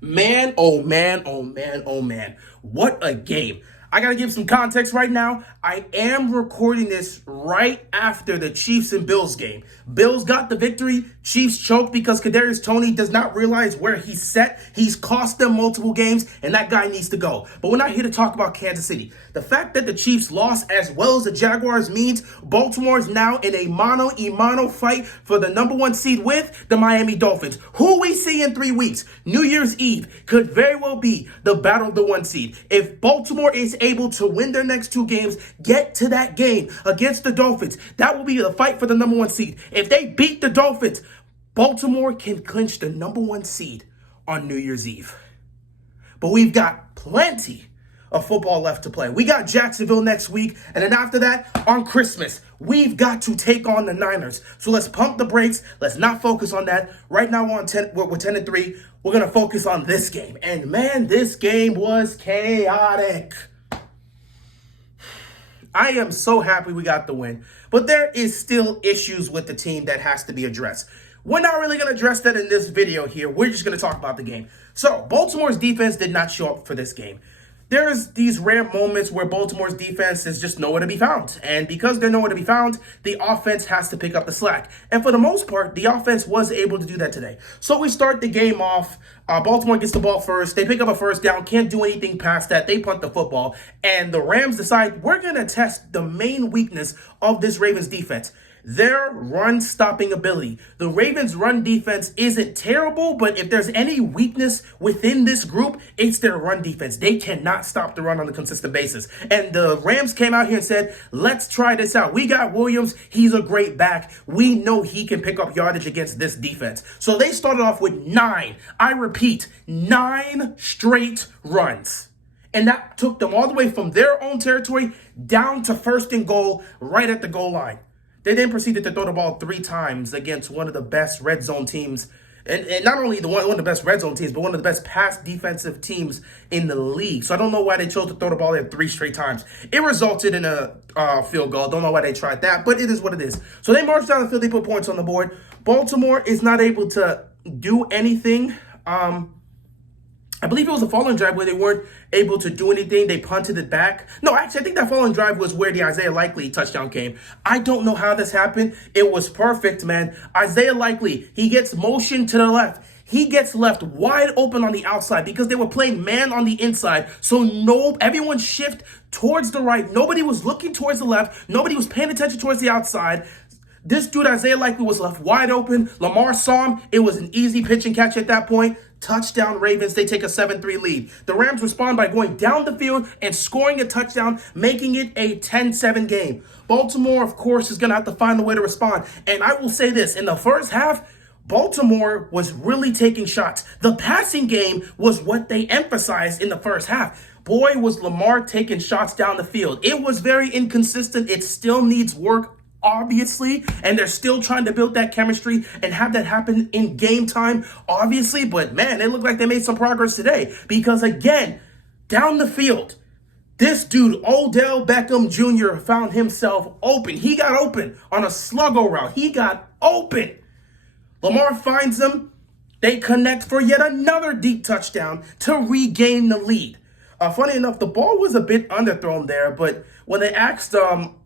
Man, oh man, oh man, oh man. What a game. I got to give some context right now. I am recording this right after the Chiefs and Bills game. Bills got the victory. Chiefs choked because Kadarius Toney does not realize where he's set. He's cost them multiple games, and that guy needs to go. But we're not here to talk about Kansas City. The fact that the Chiefs lost as well as the Jaguars means Baltimore is now in a mano-a-mano fight for the number one seed with the Miami Dolphins, who we see in 3 weeks. New Year's Eve could very well be the battle of the one seed. If Baltimore is able to win their next 2 games, get to that game against the Dolphins, that will be the fight for the number one seed. If they beat the Dolphins, Baltimore can clinch the number one seed on New Year's Eve. But we've got plenty of football left to play. We got Jacksonville next week, and then after that, on Christmas, we've got to take on the Niners. So let's pump the brakes. Let's not focus on that. Right now, we're 10-3. We're going to focus on this game. And man, this game was chaotic. I am so happy we got the win, but there is still issues with the team that has to be addressed. We're not really going to address that in this video here. We're just going to talk about the game. So, Baltimore's defense did not show up for this game. There's these rare moments where Baltimore's defense is just nowhere to be found. And because they're nowhere to be found, the offense has to pick up the slack. And for the most part, the offense was able to do that today. So we start the game off. Baltimore gets the ball first. They pick up a first down. Can't do anything past that. They punt the football. And the Rams decide, we're going to test the main weakness of this Ravens defense: their run-stopping ability. The Ravens' run defense isn't terrible, but if there's any weakness within this group, it's their run defense. They cannot stop the run on a consistent basis. And the Rams came out here and said, let's try this out. We got Williams. He's a great back. We know he can pick up yardage against this defense. So they started off with 9, I repeat, 9 straight runs. And that took them all the way from their own territory down to 1st and goal, right at the goal line. They then proceeded to throw the ball 3 times against one of the best red zone teams. And not only one of the best red zone teams, but one of the best pass defensive teams in the league. So I don't know why they chose to throw the ball there 3 straight times. It resulted in a field goal. Don't know why they tried that, but it is what it is. So they marched down the field. They put points on the board. Baltimore is not able to do anything. I believe it was a following drive where they weren't able to do anything. They punted it back. No, actually, I think that following drive was where the Isaiah Likely touchdown came. I don't know how this happened. It was perfect, man. Isaiah Likely, he gets motion to the left. He gets left wide open on the outside because they were playing man on the inside. So everyone shift towards the right. Nobody was looking towards the left. Nobody was paying attention towards the outside. This dude, Isaiah Likely, was left wide open. Lamar saw him. It was an easy pitch and catch at that point. Touchdown Ravens. They take a 7-3 lead. The Rams respond by going down the field and scoring a touchdown, making it a 10-7 game. Baltimore, of course, is going to have to find a way to respond. And I will say this, in the first half, Baltimore was really taking shots. The passing game was what they emphasized in the first half. Boy, was Lamar taking shots down the field. It was very inconsistent. It still needs work, obviously, and they're still trying to build that chemistry and have that happen in game time, obviously, but man, it looked like they made some progress today because, again, down the field, this dude, Odell Beckham Jr., found himself open. He got open on a sluggo route. He got open. Lamar finds him. They connect for yet another deep touchdown to regain the lead. Funny enough, the ball was a bit underthrown there, but when they asked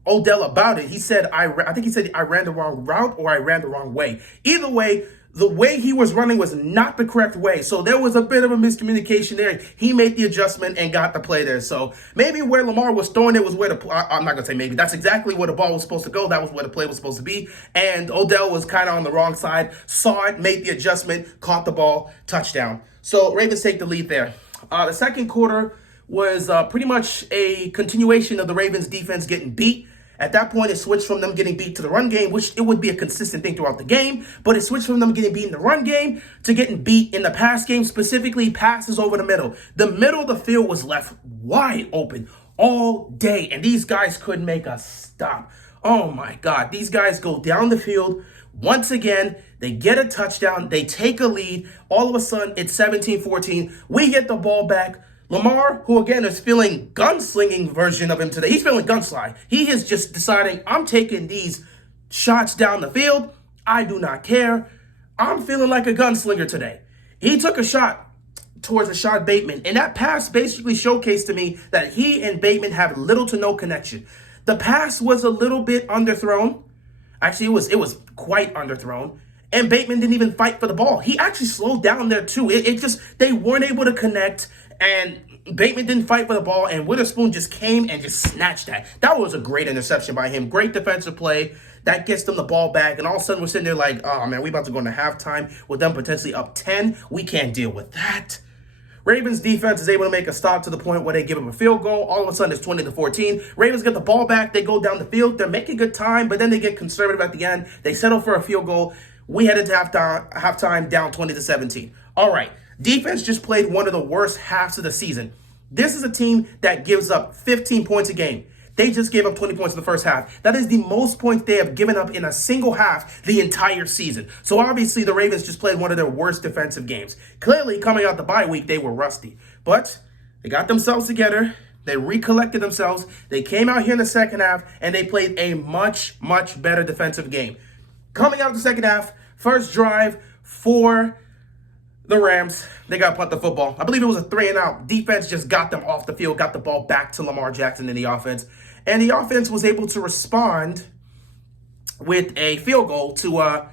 Odell about it, he said, I think he said I ran the wrong route or I ran the wrong way. Either way, the way he was running was not the correct way. So there was a bit of a miscommunication there. He made the adjustment and got the play there. So maybe where Lamar was throwing it was where I'm not going to say maybe. That's exactly where the ball was supposed to go. That was where the play was supposed to be. And Odell was kind of on the wrong side, saw it, made the adjustment, caught the ball, touchdown. So Ravens take the lead there. The second quarter was pretty much a continuation of the Ravens defense getting beat. At that point, it switched from them getting beat to the run game, which it would be a consistent thing throughout the game, but it switched from them getting beat in the run game to getting beat in the pass game, specifically passes over the middle. The middle of the field was left wide open all day, and these guys couldn't make a stop. Oh my God, these guys go down the field. Once again, they get a touchdown, they take a lead. All of a sudden, it's 17-14. We get the ball back. Lamar, who again is feeling gunslinging version of him today. He's feeling gunslide. He is just deciding, I'm taking these shots down the field. I do not care. I'm feeling like a gunslinger today. He took a shot towards Rashad Bateman. And that pass basically showcased to me that he and Bateman have little to no connection. The pass was a little bit underthrown. Actually, it was quite underthrown. And Bateman didn't even fight for the ball. He actually slowed down there too. It just, they weren't able to connect, and Bateman didn't fight for the ball, and Witherspoon just came and just snatched that. That was a great interception by him. Great defensive play. That gets them the ball back, and all of a sudden we're sitting there like, oh man, we about to go into halftime with them potentially up 10. We can't deal with that. Ravens defense is able to make a stop to the point where they give up a field goal. All of a sudden, it's 20-14. Ravens get the ball back. They go down the field. They're making good time, but then they get conservative at the end. They settle for a field goal. We headed to halftime down 20-17. All right, defense just played one of the worst halves of the season. This is a team that gives up 15 points a game. They just gave up 20 points in the first half. That is the most points they have given up in a single half the entire season. So obviously the Ravens just played one of their worst defensive games. Clearly, coming out the bye week, they were rusty. But they got themselves together. They recollected themselves. They came out here in the second half, and they played a much, much better defensive game. Coming out of the second half, first drive for the Rams, they got to punt the football. I believe it was a 3-and-out. Defense just got them off the field, got the ball back to Lamar Jackson in the offense. And the offense was able to respond with a field goal to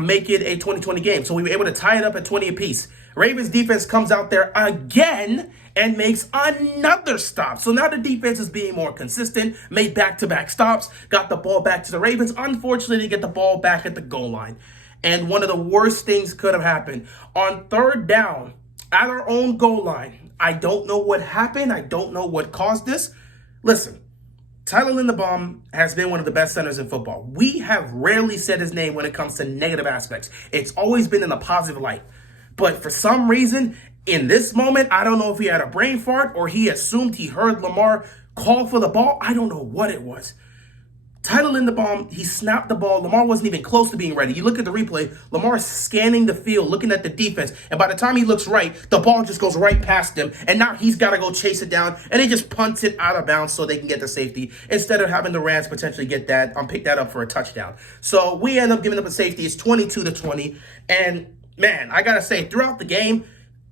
make it a 20-20 game. So we were able to tie it up at 20 apiece. Ravens defense comes out there again and makes another stop. So now the defense is being more consistent, made back-to-back stops, got the ball back to the Ravens. Unfortunately, they get the ball back at the goal line. And one of the worst things could have happened. On third down, at our own goal line, I don't know what happened. I don't know what caused this. Listen, Tyler Linderbaum has been one of the best centers in football. We have rarely said his name when it comes to negative aspects. It's always been in a positive light. But for some reason, in this moment, I don't know if he had a brain fart or he assumed he heard Lamar call for the ball. I don't know what it was. Tyler Linderbaum, he snapped the ball. Lamar wasn't even close to being ready. You look at the replay, Lamar's scanning the field, looking at the defense. And by the time he looks right, the ball just goes right past him. And now he's got to go chase it down. And he just punts it out of bounds so they can get the safety instead of having the Rams potentially get that, pick that up for a touchdown. So we end up giving up a safety. It's 22-20. And man, I got to say, throughout the game,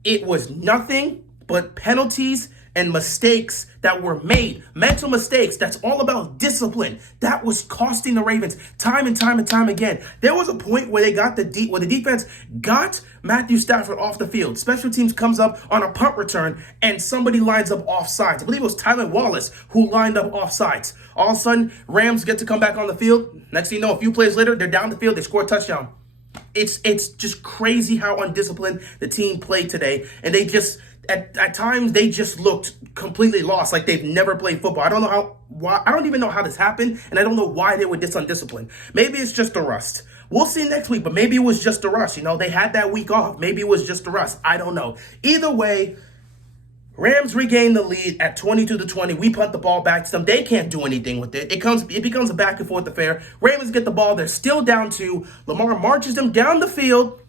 it was nothing but penalties and mistakes that were made. Mental mistakes. That's all about discipline. That was costing the Ravens time and time and time again. There was a point where they got the defense got Matthew Stafford off the field. Special teams comes up on a punt return and somebody lines up offsides. I believe it was Tyler Wallace who lined up offsides. All of a sudden, Rams get to come back on the field. Next thing you know, a few plays later, they're down the field. They score a touchdown. It's just crazy how undisciplined the team played today. And they just, at times, they just looked completely lost, like they've never played football. I don't know why. I don't even know how this happened, and I don't know why they were this undisciplined. Maybe it's just the rust. We'll see next week, but maybe it was just the rust. You know, they had that week off. Maybe it was just the rust. I don't know. Either way, Rams regain the lead at 22-20. We punt the ball back to them. They can't do anything with it. It becomes a back and forth affair. Ravens get the ball. They're still down 2. Lamar marches them down the field.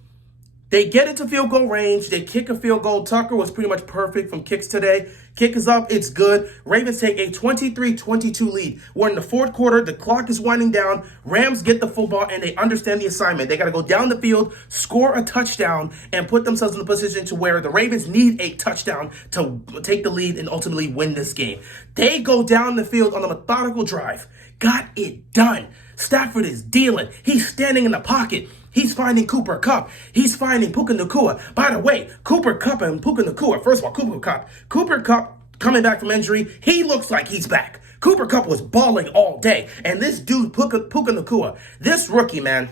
They get into field goal range. They kick a field goal. Tucker was pretty much perfect from kicks today. Kick is up. It's good. Ravens take a 23-22 lead. We're in the fourth quarter. The clock is winding down. Rams get the football, and they understand the assignment. They got to go down the field, score a touchdown, and put themselves in the position to where the Ravens need a touchdown to take the lead and ultimately win this game. They go down the field on a methodical drive. Got it done. Stafford is dealing. He's standing in the pocket. He's finding Cooper Kupp. He's finding Puka Nacua. By the way, Cooper Kupp and Puka Nacua. First of all, Cooper Kupp coming back from injury. He looks like he's back. Cooper Kupp was balling all day. And this dude, Puka Nacua, this rookie, man.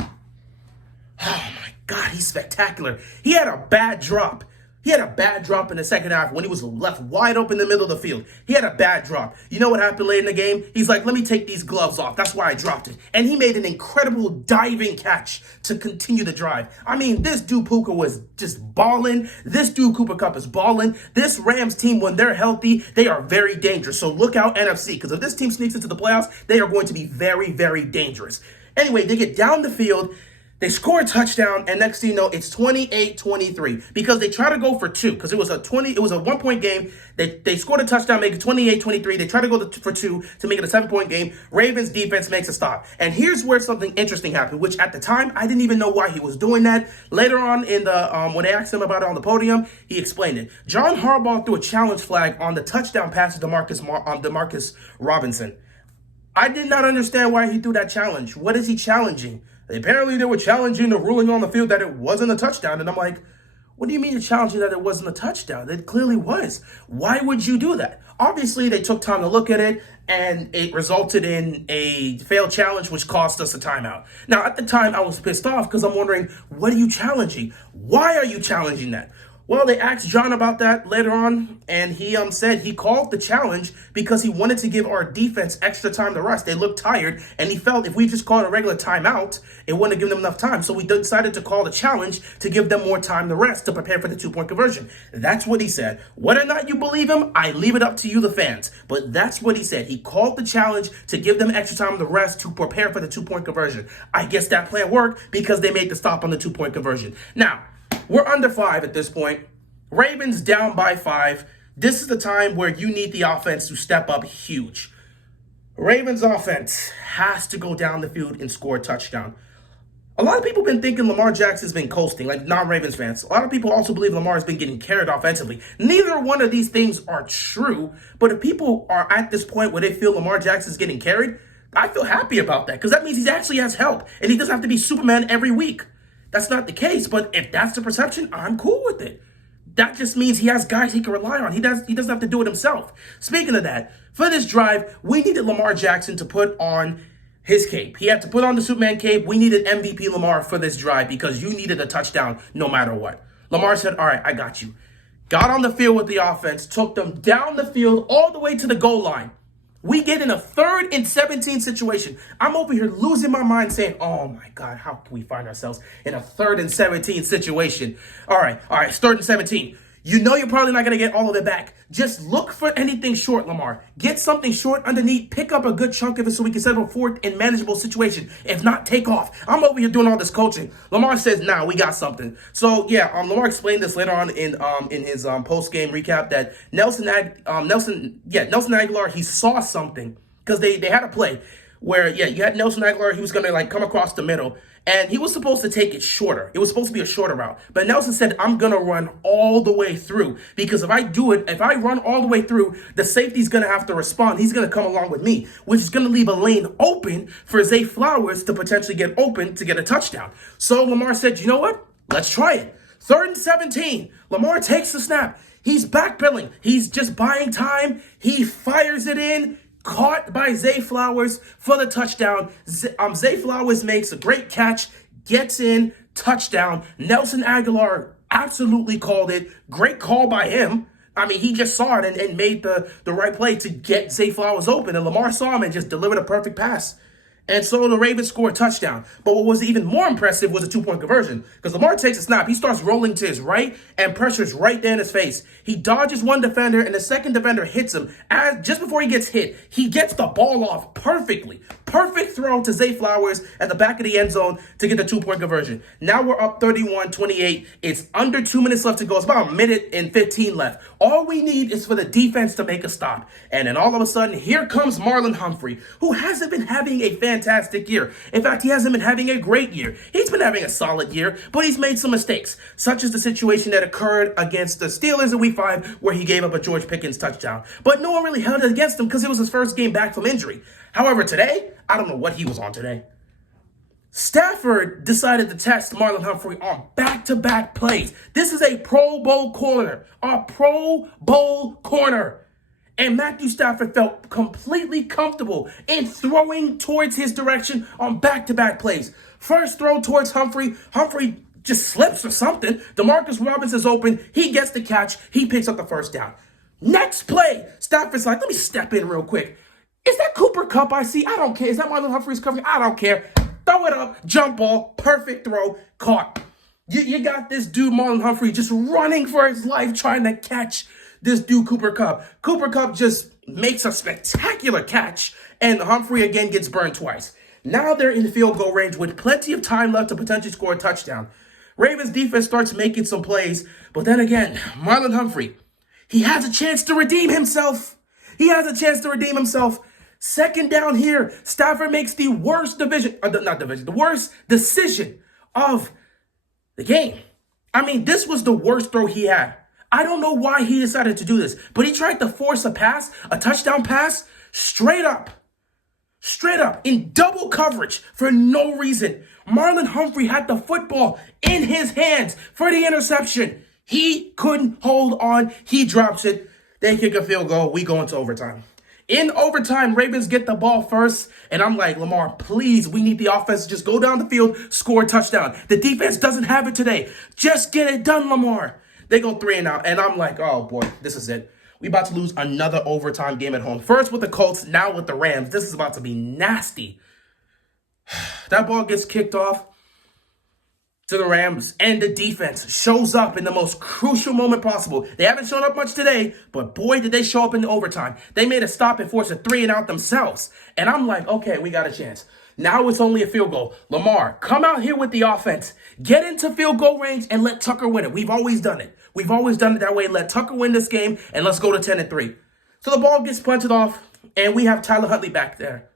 Oh, my God, he's spectacular. He had a bad drop. He had a bad drop in the second half when he was left wide open in the middle of the field. He had a bad drop. You know what happened late in the game? He's like, let me take these gloves off. That's why I dropped it. And he made an incredible diving catch to continue the drive. I mean, this dude Puka was just balling. This dude Cooper Kupp is balling. This Rams team, when they're healthy, they are very dangerous. So look out NFC, because if this team sneaks into the playoffs, they are going to be very, very dangerous. Anyway, they get down the field. They score a touchdown, and next thing you know, it's 28-23 because they try to go for two because it was a 1-point game. They scored a touchdown, make it 28-23. They try to go for two to make it a 7-point game. Ravens defense makes a stop. And here's where something interesting happened, which at the time, I didn't even know why he was doing that. Later on in the when they asked him about it on the podium, he explained it. John Harbaugh threw a challenge flag on the touchdown pass to Demarcus Robinson. I did not understand why he threw that challenge. What is he challenging? Apparently, they were challenging the ruling on the field that it wasn't a touchdown. And I'm like, what do you mean you're challenging that it wasn't a touchdown? It clearly was. Why would you do that? Obviously, they took time to look at it, and it resulted in a failed challenge, which cost us a timeout. Now, at the time, I was pissed off because I'm wondering, what are you challenging? Why are you challenging that? Well, they asked John about that later on, and he said he called the challenge because he wanted to give our defense extra time to rest. They looked tired, and he felt if we just called a regular timeout, it wouldn't give them enough time. So we decided to call the challenge to give them more time to rest to prepare for the 2-point conversion. That's what he said. Whether or not you believe him, I leave it up to you, the fans. But that's what he said. He called the challenge to give them extra time to rest to prepare for the 2-point conversion. I guess that plan worked because they made the stop on the 2-point conversion. Now, we're under 5 at this point. Ravens down by 5. This is the time where you need the offense to step up huge. Ravens offense has to go down the field and score a touchdown. A lot of people have been thinking Lamar Jackson's been coasting, like non-Ravens fans. A lot of people also believe Lamar has been getting carried offensively. Neither one of these things are true, but if people are at this point where they feel Lamar Jackson's getting carried, I feel happy about that because that means he actually has help and he doesn't have to be Superman every week. That's not the case, but if that's the perception, I'm cool with it. That just means he has guys he can rely on. He doesn't have to do it himself. Speaking of that, for this drive, we needed Lamar Jackson to put on his cape. He had to put on the Superman cape. We needed MVP Lamar for this drive because you needed a touchdown no matter what. Lamar said, all right, I got you. Got on the field with the offense, took them down the field all the way to the goal line. We get in a 3rd and 17 situation. I'm over here losing my mind saying, oh my God, how can we find ourselves in a 3rd and 17 situation? All right, it's 3rd and 17. You know you're probably not going to get all of it back. Just look for anything short, Lamar. Get something short underneath. Pick up a good chunk of it so we can set up a 4th and manageable situation. If not, take off. I'm over here doing all this coaching. Lamar says, nah, we got something. So, yeah, Lamar explained this later on in his post-game recap that Nelson Aguilar, he saw something because they had a play where, you had Nelson Aguilar. He was going to, come across the middle. And he was supposed to take it shorter. It was supposed to be a shorter route. But Nelson said, I'm going to run all the way through. Because if I run all the way through, the safety's going to have to respond. He's going to come along with me, which is going to leave a lane open for Zay Flowers to potentially get open to get a touchdown. So Lamar said, you know what? Let's try it. 3rd and 17. Lamar takes the snap. He's backpedaling. He's just buying time. He fires it in. Caught by Zay Flowers for the touchdown. Zay Flowers makes a great catch, gets in, touchdown. Nelson Aguilar absolutely called it. Great call by him. I mean, he just saw it and made the right play to get Zay Flowers open. And Lamar saw him and just delivered a perfect pass. And so the Ravens scored a touchdown. But what was even more impressive was a 2-point conversion. Because Lamar takes a snap. He starts rolling to his right and pressures right there in his face. He dodges one defender and the second defender hits him. Just before he gets hit, he gets the ball off perfectly. Perfect throw to Zay Flowers at the back of the end zone to get the 2-point conversion. Now we're up 31-28. It's under 2 minutes left to go. It's about a minute and 15 left. All we need is for the defense to make a stop. And then all of a sudden, here comes Marlon Humphrey, who hasn't been having a fantastic year. In fact, he hasn't been having a great year. He's been having a solid year, but he's made some mistakes, such as the situation that occurred against the Steelers in Week 5, where he gave up a George Pickens touchdown. But no one really held it against him because it was his first game back from injury. However, today, I don't know what he was on today. Stafford decided to test Marlon Humphrey on back-to-back plays. This is a Pro Bowl corner. A Pro Bowl corner. And Matthew Stafford felt completely comfortable in throwing towards his direction on back-to-back plays. First throw towards Humphrey. Humphrey just slips or something. Demarcus Robinson's open. He gets the catch. He picks up the first down. Next play, Stafford's like, let me step in real quick. Is that Cooper Kupp I see? I don't care. Is that Marlon Humphrey's covering? I don't care. Throw it up. Jump ball. Perfect throw. Caught. You got this dude, Marlon Humphrey, just running for his life trying to catch this dude, Cooper Kupp. Cooper Kupp just makes a spectacular catch, and Humphrey again gets burned twice. Now they're in field goal range with plenty of time left to potentially score a touchdown. Ravens defense starts making some plays, but then again, Marlon Humphrey, he has a chance to redeem himself. He has a chance to redeem himself. Second down here, Stafford makes the worst the worst decision of the game. I mean, this was the worst throw he had. I don't know why he decided to do this, but he tried to force a pass, a touchdown pass, straight up, in double coverage for no reason. Marlon Humphrey had the football in his hands for the interception. He couldn't hold on. He drops it. They kick a field goal. We go into overtime. In overtime, Ravens get the ball first, and I'm like, Lamar, please, we need the offense to just go down the field, score a touchdown. The defense doesn't have it today. Just get it done, Lamar. They go 3 and out, and I'm like, oh, boy, this is it. We about to lose another overtime game at home. First with the Colts, now with the Rams. This is about to be nasty. That ball gets kicked off to the Rams, and the defense shows up in the most crucial moment possible. They haven't shown up much today, but boy, did they show up in the overtime. They made a stop and forced a 3 and out themselves. And I'm like, okay, we got a chance. Now it's only a field goal. Lamar, come out here with the offense. Get into field goal range and let Tucker win it. We've always done it. We've always done it that way. Let Tucker win this game, and let's go to 10-3. So the ball gets punted off, and we have Tyler Huntley back there.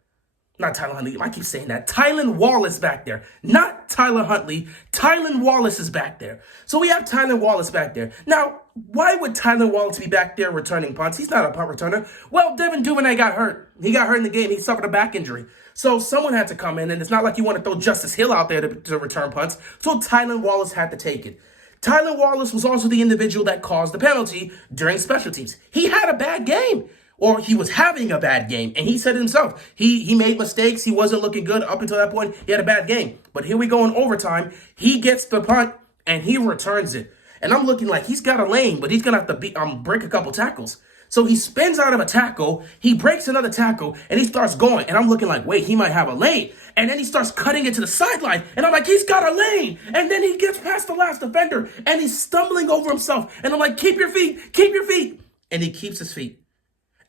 Not Tyler Huntley. I keep saying that. Tylan Wallace back there. Not Tyler Huntley. Tylan Wallace is back there. So we have Tylan Wallace back there. Now, why would Tylan Wallace be back there returning punts? He's not a punt returner. Well, Devin Duvernay got hurt. He got hurt in the game. He suffered a back injury. So someone had to come in, and it's not like you want to throw Justice Hill out there to return punts. So Tylan Wallace had to take it. Tylan Wallace was also the individual that caused the penalty during special teams. He had a bad game. Or he was having a bad game, and he said it himself. He made mistakes. He wasn't looking good up until that point. He had a bad game. But here we go in overtime. He gets the punt, and he returns it. And I'm looking like he's got a lane, but he's going to have to break a couple tackles. So he spins out of a tackle, he breaks another tackle, and he starts going. And I'm looking like, wait, he might have a lane. And then he starts cutting it to the sideline. And I'm like, he's got a lane. And then he gets past the last defender, and he's stumbling over himself. And I'm like, keep your feet, keep your feet. And he keeps his feet.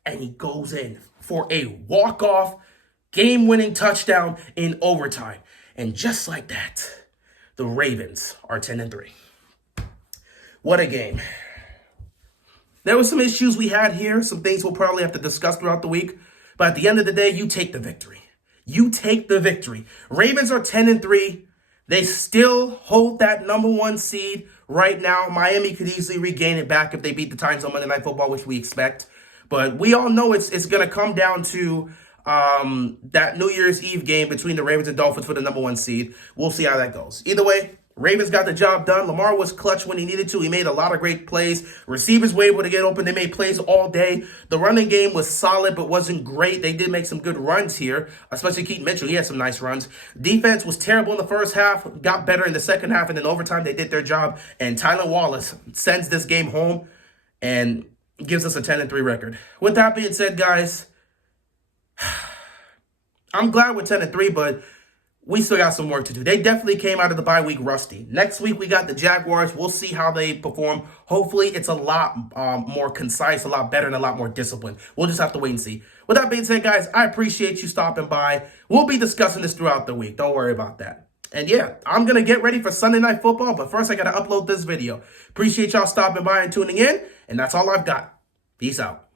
And he goes in for a walk-off, game-winning touchdown in overtime. And just like that, the Ravens are 10-3. What a game. There were some issues we had here, some things we'll probably have to discuss throughout the week. But at the end of the day, you take the victory. You take the victory. Ravens are 10-3. They still hold that number 1 seed right now. Miami could easily regain it back if they beat the Titans on Monday Night Football, which we expect. But we all know it's going to come down to that New Year's Eve game between the Ravens and Dolphins for the number 1 seed. We'll see how that goes. Either way, Ravens got the job done. Lamar was clutch when he needed to. He made a lot of great plays. Receivers were able to get open. They made plays all day. The running game was solid but wasn't great. They did make some good runs here, especially Keaton Mitchell. He had some nice runs. Defense was terrible in the first half, got better in the second half, and then overtime they did their job. And Tylan Wallace sends this game home and gives us a 10-3 record. With that being said, guys, I'm glad we're 10-3, but we still got some work to do. They definitely came out of the bye week rusty. Next week, we got the Jaguars. We'll see how they perform. Hopefully, it's a lot more concise, a lot better, and a lot more disciplined. We'll just have to wait and see. With that being said, guys, I appreciate you stopping by. We'll be discussing this throughout the week. Don't worry about that. And yeah, I'm going to get ready for Sunday Night Football, but first I got to upload this video. Appreciate y'all stopping by and tuning in, and that's all I've got. Peace out.